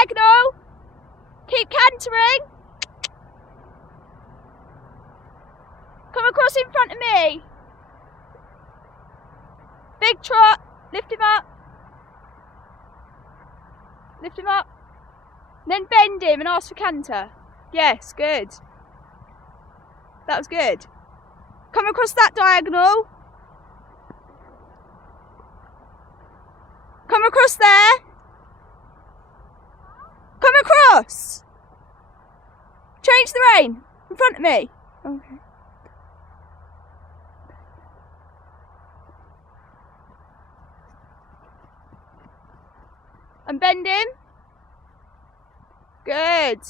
diagonal. Keep cantering. Come across in front of me. Big trot. Lift him up. Lift him up. Then bend him and ask for canter. Yes, good. That was good. Come across that diagonal. Come across there. Come across. Change the rein in front of me. Okay. And bend him. Good.